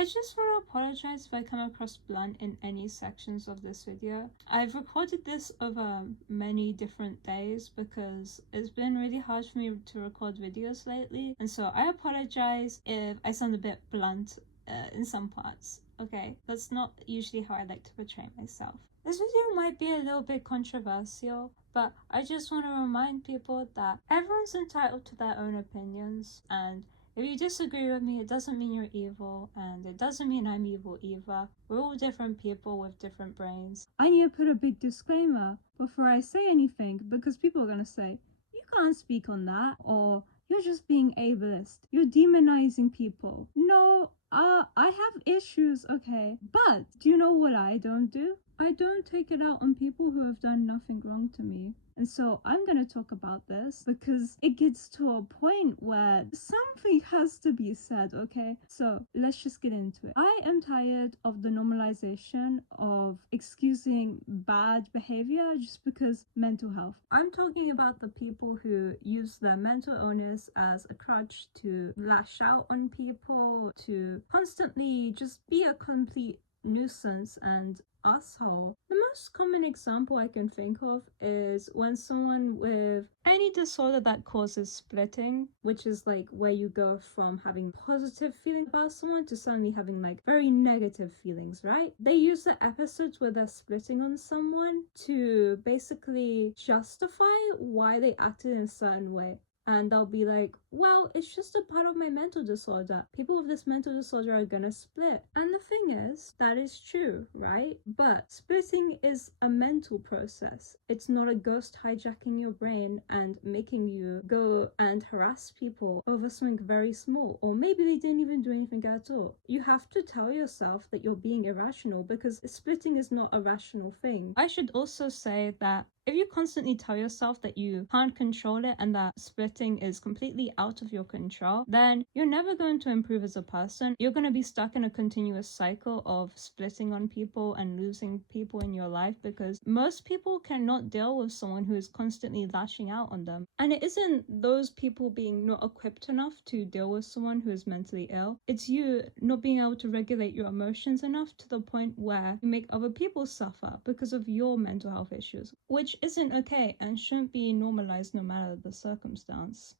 I just want to apologize if I come across blunt in any sections of this video. I've recorded this over many different days because it's been really hard for me to record videos lately, and so I apologize if I sound a bit blunt in some parts. Okay, that's not usually how I like to portray myself. This video might be a little bit controversial, but I just want to remind people that everyone's entitled to their own opinions, and if you disagree with me, it doesn't mean you're evil, and it doesn't mean I'm evil either. We're all different people with different brains. I need to put a big disclaimer before I say anything, because people are gonna say, you can't speak on that, or you're just being ableist. You're demonizing people. No, I have issues, okay? But do you know what I don't do? I don't take it out on people who have done nothing wrong to me. And so I'm going to talk about this because it gets to a point where something has to be said, okay? So let's just get into it. I am tired of the normalization of excusing bad behavior just because mental health. I'm talking about the people who use their mental illness as a crutch to lash out on people, to constantly just be a complete nuisance and asshole. The most common example I can think of is when someone with any disorder that causes splitting, which is like where you go from having positive feelings about someone to suddenly having like very negative feelings, right? They use the episodes where they're splitting on someone to basically justify why they acted in a certain way. And they'll be like, well, it's just a part of my mental disorder. People with this mental disorder are gonna split. And the thing is, that is true, right? But splitting is a mental process. It's not a ghost hijacking your brain and making you go and harass people over something very small. Or maybe they didn't even do anything at all. You have to tell yourself that you're being irrational because splitting is not a rational thing. I should also say that if you constantly tell yourself that you can't control it and that splitting is completely out of your control, then you're never going to improve as a person. You're going to be stuck in a continuous cycle of splitting on people and losing people in your life because most people cannot deal with someone who is constantly lashing out on them. And it isn't those people being not equipped enough to deal with someone who is mentally ill. It's you not being able to regulate your emotions enough to the point where you make other people suffer because of your mental health issues, which isn't okay and shouldn't be normalized no matter the circumstance.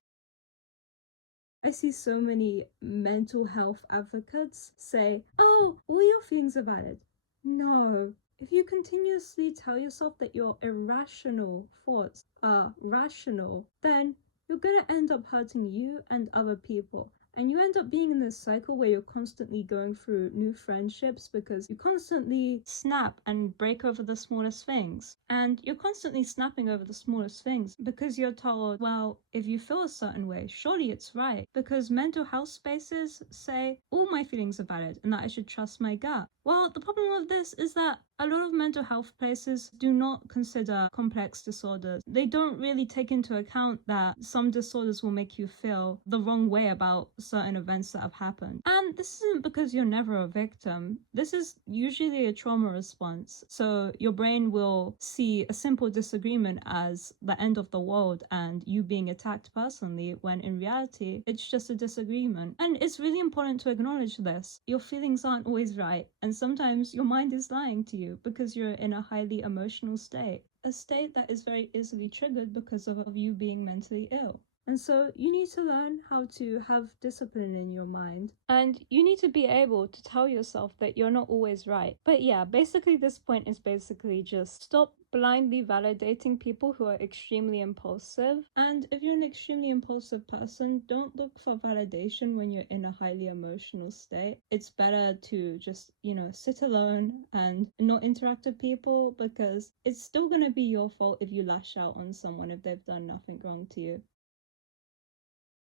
I see so many mental health advocates say, oh, all your feelings are valid. No. If you continuously tell yourself that your irrational thoughts are rational, then you're gonna end up hurting you and other people. And you end up being in this cycle where you're constantly going through new friendships because you constantly snap and break over the smallest things. And you're constantly snapping over the smallest things because you're told, well, if you feel a certain way, surely it's right. Because mental health spaces say all my feelings are valid and that I should trust my gut. Well, the problem with this is that a lot of mental health places do not consider complex disorders. They don't really take into account that some disorders will make you feel the wrong way about certain events that have happened. And this isn't because you're never a victim. This is usually a trauma response. So your brain will see a simple disagreement as the end of the world and you being attacked personally, when in reality, it's just a disagreement. And it's really important to acknowledge this. Your feelings aren't always right, and sometimes your mind is lying to you because you're in a highly emotional state. A state that is very easily triggered because of you being mentally ill. And so you need to learn how to have discipline in your mind. And you need to be able to tell yourself that you're not always right. But yeah, basically this point is basically just stop blindly validating people who are extremely impulsive. And if you're an extremely impulsive person, don't look for validation when you're in a highly emotional state. It's better to just, sit alone and not interact with people because it's still going to be your fault if you lash out on someone if they've done nothing wrong to you.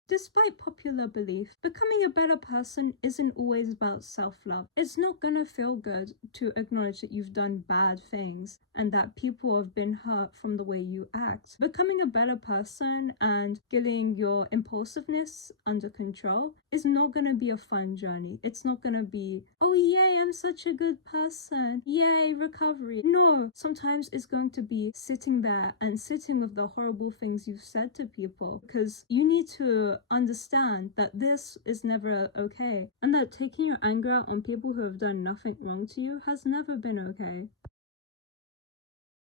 Despite popular belief, becoming a better person isn't always about self-love. It's not gonna feel good to acknowledge that you've done bad things and that people have been hurt from the way you act. Becoming a better person and getting your impulsiveness under control is not gonna be a fun journey. It's not gonna be, oh yay, I'm such a good person. Yay, recovery. No, sometimes it's going to be sitting there and sitting with the horrible things you've said to people because you need to understand that this is never okay, and that taking your anger out on people who have done nothing wrong to you has never been okay.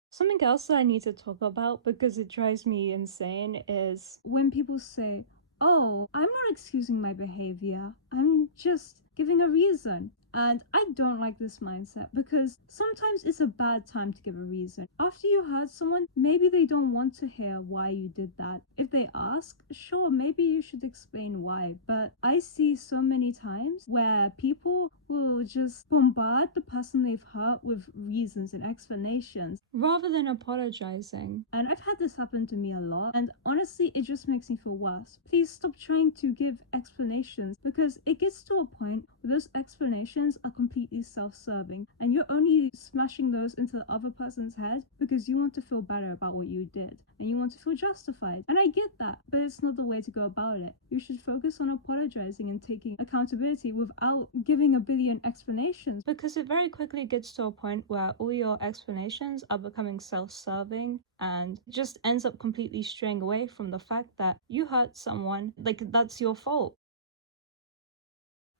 Something else that I need to talk about because it drives me insane is when people say, "Oh, I'm not excusing my behavior, I'm just giving a reason." And I don't like this mindset because sometimes it's a bad time to give a reason. After you hurt someone, maybe they don't want to hear why you did that. If they ask, sure, maybe you should explain why. But I see so many times where people will just bombard the person they've hurt with reasons and explanations rather than apologizing. And I've had this happen to me a lot, and honestly, it just makes me feel worse. Please stop trying to give explanations because it gets to a point where those explanations are completely self-serving and you're only smashing those into the other person's head because you want to feel better about what you did and you want to feel justified. And I get that, but it's not the way to go about it. You should focus on apologizing and taking accountability without giving a billion explanations, because it very quickly gets to a point where all your explanations are becoming self-serving and just ends up completely straying away from the fact that you hurt someone, like that's your fault.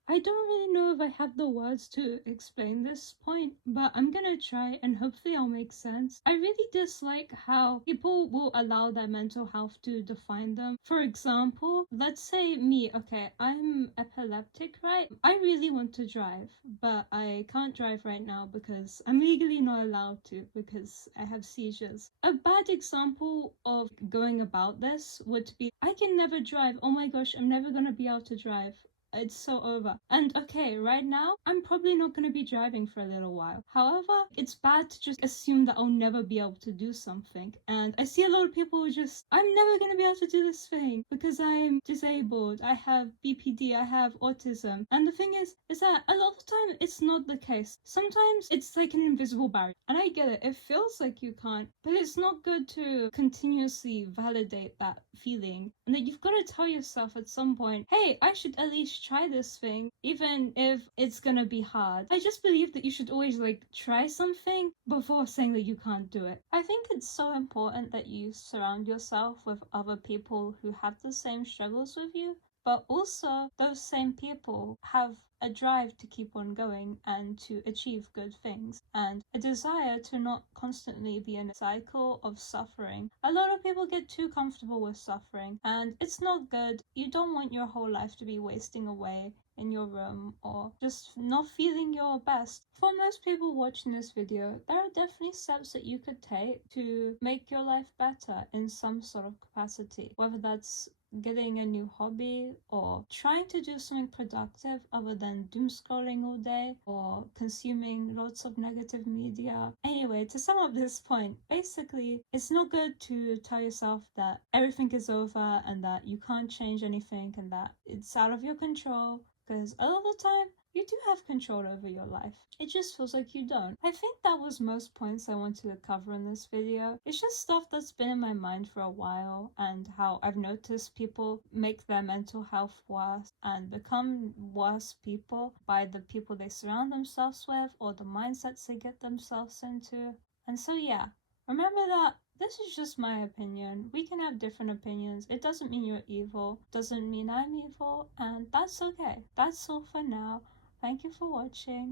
I don't really know if I have the words to explain this point, but I'm gonna try and hopefully I'll make sense. I really dislike how people will allow their mental health to define them. For example, let's say me, okay, I'm epileptic, right? I really want to drive, but I can't drive right now because I'm legally not allowed to because I have seizures. A bad example of going about this would be, I can never drive. Oh my gosh, I'm never gonna be able to drive. It's so over. And okay, right now, I'm probably not going to be driving for a little while. However, it's bad to just assume that I'll never be able to do something. And I see a lot of people who just, I'm never going to be able to do this thing because I'm disabled, I have BPD, I have autism. And the thing is that a lot of the time, it's not the case. Sometimes it's like an invisible barrier. And I get it, it feels like you can't, but it's not good to continuously validate that feeling. And that you've got to tell yourself at some point, hey, I should at least try this thing, even if it's gonna be hard. I just believe that you should always try something before saying that you can't do it. I think it's so important that you surround yourself with other people who have the same struggles with you, but also those same people have a drive to keep on going and to achieve good things and a desire to not constantly be in a cycle of suffering. A lot of people get too comfortable with suffering and it's not good. You don't want your whole life to be wasting away in your room or just not feeling your best. For most people watching this video, there are definitely steps that you could take to make your life better in some sort of capacity, whether that's getting a new hobby or trying to do something productive other than doom scrolling all day or consuming lots of negative media. Anyway, to sum up this point, basically it's not good to tell yourself that everything is over and that you can't change anything and that it's out of your control, because a lot of the time you do have control over your life. It just feels like you don't. I think that was most points I wanted to cover in this video. It's just stuff that's been in my mind for a while and how I've noticed people make their mental health worse and become worse people by the people they surround themselves with or the mindsets they get themselves into. And so yeah, remember that this is just my opinion. We can have different opinions. It doesn't mean you're evil, doesn't mean I'm evil, and that's okay. That's all for now. Thank you for watching.